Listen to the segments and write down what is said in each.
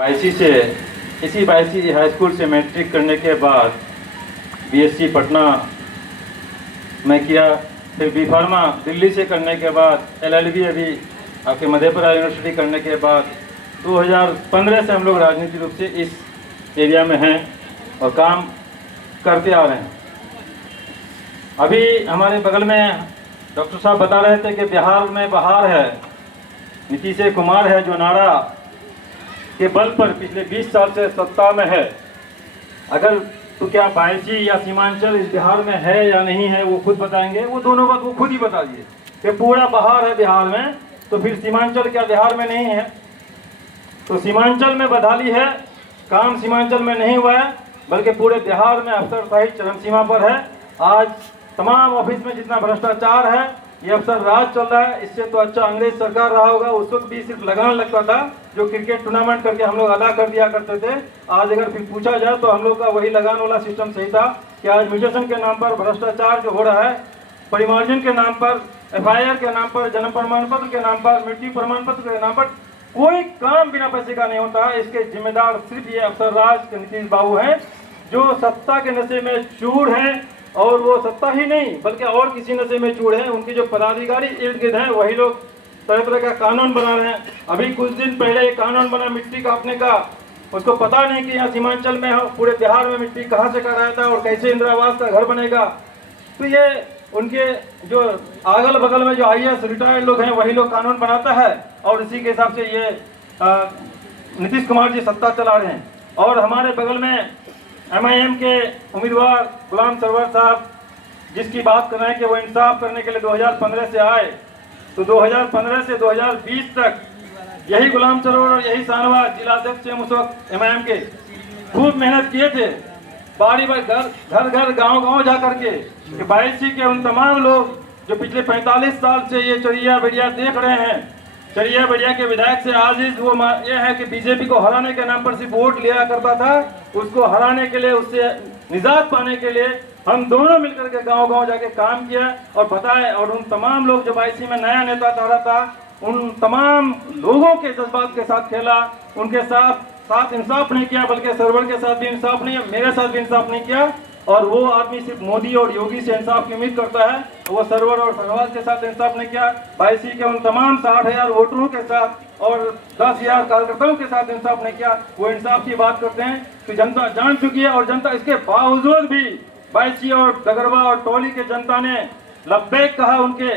बाईसी से इसी बाईसी high school से मैट्रिक करने के बाद बीएससी पटना में किया, फिर बी फार्मा दिल्ली से करने के बाद एलएलबी अभी आपके मधेपुरा यूनिवर्सिटी करने के बाद 2015 से हम लोग राजनीतिक रूप से इस एरिया में हैं और काम करते आ रहे हैं। अभी हमारे बगल में डॉक्टर साहब बता रहे थे कि बिहार में बहार है, नीतीश कुमार है जो नारा के बल पर पिछले 20 साल से सत्ता में है। अगर तो क्या बायसी या सीमांचल इस बिहार में है या नहीं है वो खुद बताएंगे, वो दोनों बात वो खुद ही बता दिए कि पूरा बहार है बिहार में, तो फिर सीमांचल क्या बिहार में नहीं है? तो सीमांचल में बदहाली है, काम सीमांचल में नहीं हुआ है बल्कि पूरे बिहार में अफसरशाही चरम सीमा पर है। आज तमाम ऑफिस में जितना भ्रष्टाचार है, ये अफसर राज चल रहा है। इससे तो अच्छा अंग्रेज सरकार रहा होगा, उस वक्त भी सिर्फ लगान लगता था जो क्रिकेट टूर्नामेंट करके हम लोग अदा कर दिया करते थे। आज अगर फिर पूछा जाए तो हम लोग का वही लगान वाला सिस्टम सही था कि आज म्यूटेशन के नाम पर भ्रष्टाचार जो हो रहा है, परिमार्जन के नाम पर, FIR के नाम पर, जन्म प्रमाण पत्र के नाम पर, मृत्यु प्रमाण पत्र के नाम पर कोई काम बिना पैसे का नहीं होता है। इसके जिम्मेदार सिर्फ ये अफसर राज के नीतीश बाबू हैं जो सत्ता के नशे में चूर हैं, और वो सत्ता ही नहीं बल्कि और किसी नशे में चूर हैं। उनके जो पदाधिकारी इर्द गिर्द हैं वही लोग तरह तरह का कानून बना रहे हैं। अभी कुछ दिन पहले एक कानून बना मिट्टी काटने का, उसको पता नहीं कि यहाँ सीमांचल में पूरे बिहार में मिट्टी कहाँ से काटा जाता है और कैसे इंदिरा आवास का घर बनेगा। तो ये उनके जो अगल बगल में जो IAS रिटायर्ड लोग हैं वही लोग कानून बनाता है और इसी के हिसाब से ये नीतीश कुमार जी सत्ता चला रहे हैं। और हमारे बगल में MIM के उम्मीदवार गुलाम सरवर साहब जिसकी बात कर रहे हैं कि वो इंसाफ करने के लिए 2015 से आए, तो 2015 से 2020 तक यही गुलाम सरवर और यही शाहनवाज जिलाध्यक्ष थे उस वक्त MIM के, खूब मेहनत किए थे बारी बारी घर घर गांव जा करके कि बायसी के उन तमाम लोग जो पिछले 45 साल से ये चरिया बढ़िया देख रहे हैं, चरिया बढ़िया के विधायक से आजीज वो ये है कि बीजेपी को हराने के नाम पर सिर्फ वोट लिया करता था, उसको हराने के लिए, उससे निजात पाने के लिए हम दोनों मिलकर के गांव जाके काम किया और बताए। और उन तमाम लोग जो बायसी में नया नेता चाह था उन तमाम लोगों के जज्बात के साथ खेला, उनके साथ इंसाफ नहीं किया, बल्कि सरवर के साथ भी इंसाफ नहीं, मेरे साथ भी इंसाफ नहीं किया। और वो आदमी सिर्फ मोदी और योगी से इंसाफ की उम्मीद करता है, वो सरवर और शाहनवाज के साथ इंसाफ नहीं किया। बायसी के उन तमाम 60,000 वोटरों के साथ और 10,000 कार्यकर्ताओं के साथ इंसाफ नहीं किया। वो इंसाफ की बात करते हैं तो जनता जान चुकी है, और जनता इसके बावजूद भी बायसी और डगरवा और टोली के जनता ने लब्बैक कहा उनके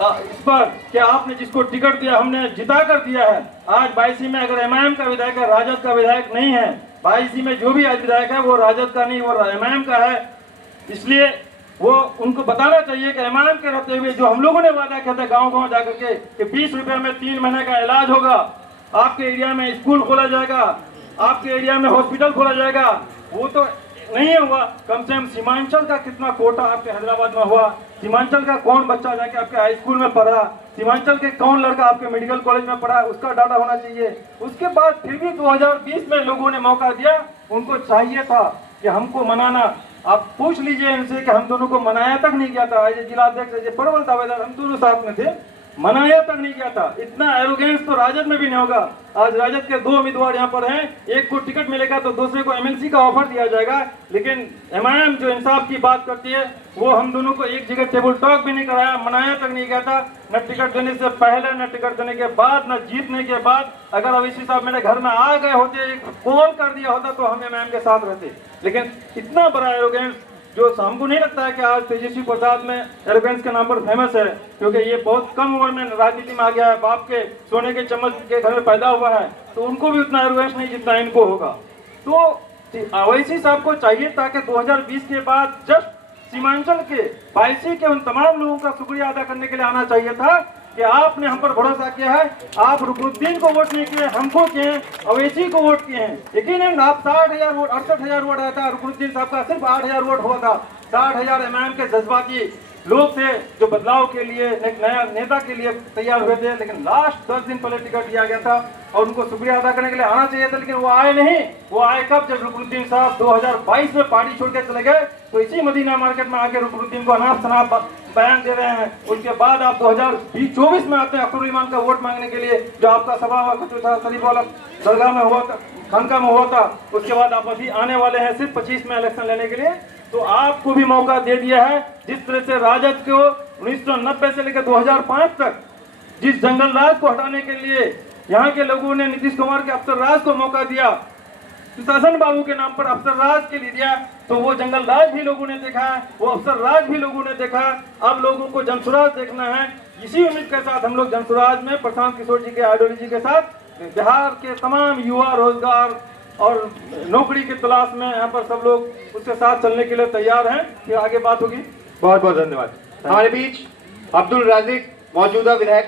इस पर कि आपने जिसको टिकट दिया हमने जिता कर दिया है। आज बायसी में अगर MIM का विधायक है, राजद का विधायक नहीं है, बायसी में जो भी आज विधायक है वो राजद का नहीं, वो MIM का है। इसलिए वो उनको बताना चाहिए कि MIM के रहते हुए जो हम लोगों ने वादा किया था गांव जाकर के कि 20 रुपए में 3 महीने का इलाज होगा, आपके एरिया में स्कूल खोला जाएगा, आपके एरिया में हॉस्पिटल खोला जाएगा, वो तो नहीं हुआ। कम से कम सीमांचल का कितना कोटा आपके हैदराबाद में हुआ, सीमांचल का कौन बच्चा जाके आपके हाई स्कूल में पढ़ा, सीमांचल के कौन लड़का आपके मेडिकल कॉलेज में पढ़ा, उसका डाटा होना चाहिए। उसके बाद फिर भी 2020 में लोगों ने मौका दिया, उनको चाहिए था कि हमको मनाना। आप पूछ लीजिए इनसे कि हम दोनों को मनाया तक नहीं किया था। ये जिलाध्यक्ष प्रबल दावेदार, हम दोनों साथ में थे, मनाया तक नहीं किया था। इतना एरोगेंस तो राजद में भी नहीं होगा। आज राजद के 2 उम्मीदवार यहाँ पर हैं, एक को टिकट मिलेगा तो दूसरे को MLC का ऑफर दिया जाएगा, लेकिन MIM जो इंसाफ की बात करती है वो हम दोनों को एक जगह टेबल टॉक भी नहीं कराया, मनाया तक नहीं किया था। न टिकट देने से पहले, न टिकट देने के बाद, न जीतने के बाद। अगर अवैसी साहब मेरे घर में आ गए होते, एक कॉल कर दिया होता तो हम MIM के साथ रहते। लेकिन इतना बड़ा एरोगेंस जो हमको नहीं लगता है कि आज तेजस्वी प्रसाद में एरोगेंस के नाम पर फेमस है, क्योंकि ये बहुत कम उम्र में राजनीति में आ गया है, बाप के सोने के चम्मच के घर में पैदा हुआ है, तो उनको भी उतना एरोगेंस नहीं जितना इनको होगा। तो अवैसी साहब को चाहिए था कि 2020 के बाद जस्ट सीमांचल के बायसी के उन तमाम लोगों का शुक्रिया अदा करने के लिए आना चाहिए था कि आपने हम पर भरोसा किया है। आप रुकनुद्दीन को वोट नहीं किए, हमको किए, अवैसी को वोट किए हैं। यकीनन आप 60,000 वोट, 68,000 वोट आया था, रुकनुद्दीन साहब का सिर्फ 8,000 वोट हुआ था। 60,000 MIM के जज्बाती लोग थे जो बदलाव के लिए, एक नया नेता के लिए तैयार हुए थे। लेकिन लास्ट 10 दिन पहले टिकट दिया गया था और उनको शुक्रिया अदा करने के लिए आना चाहिए था, लेकिन वो आए नहीं। वो आए कब? जब रुकनुद्दीन साहब 2022 में पार्टी छोड़ के चले गए, तो इसी मदीना मार्केट में आके रुकनुद्दीन को अनाप शनाप बयान दे रहे हैं, उसके बाद आप 2024 में आते हैं अख्तरुल ईमान का वोट मांगने के लिए, जो आपका सभा हुआ था शरीफ वाला दरगाह में हुआ था, खानका में हुआ था। उसके बाद आप अभी आने वाले हैं सिर्फ 25 में इलेक्शन लेने के लिए। तो आपको भी मौका दे दिया है। जिस तरह से राजद को 1990 से लेकर 2005 तक जिस जंगल राज को हटाने के लिए यहाँ के लोगों ने नीतीश कुमार के अफसर राज को मौका दिया, सुशासन बाबू के नाम पर अफसर राज के लिए दिया, तो वो जंगल राज भी लोगों ने देखा है, वो अफसर राज भी लोगों ने देखा। अब लोगों को जनसुराज देखना है। इसी उम्मीद के साथ हम लोग जनसुराज में प्रशांत किशोर जी के आइडियोलॉजी के साथ बिहार के तमाम युवा रोजगार और नौकरी की तलाश में यहाँ पर सब लोग उसके साथ चलने के लिए तैयार हैं। फिर आगे बात होगी। बहुत बहुत धन्यवाद। हमारे बीच अब्दुल राजिक मौजूदा विधायक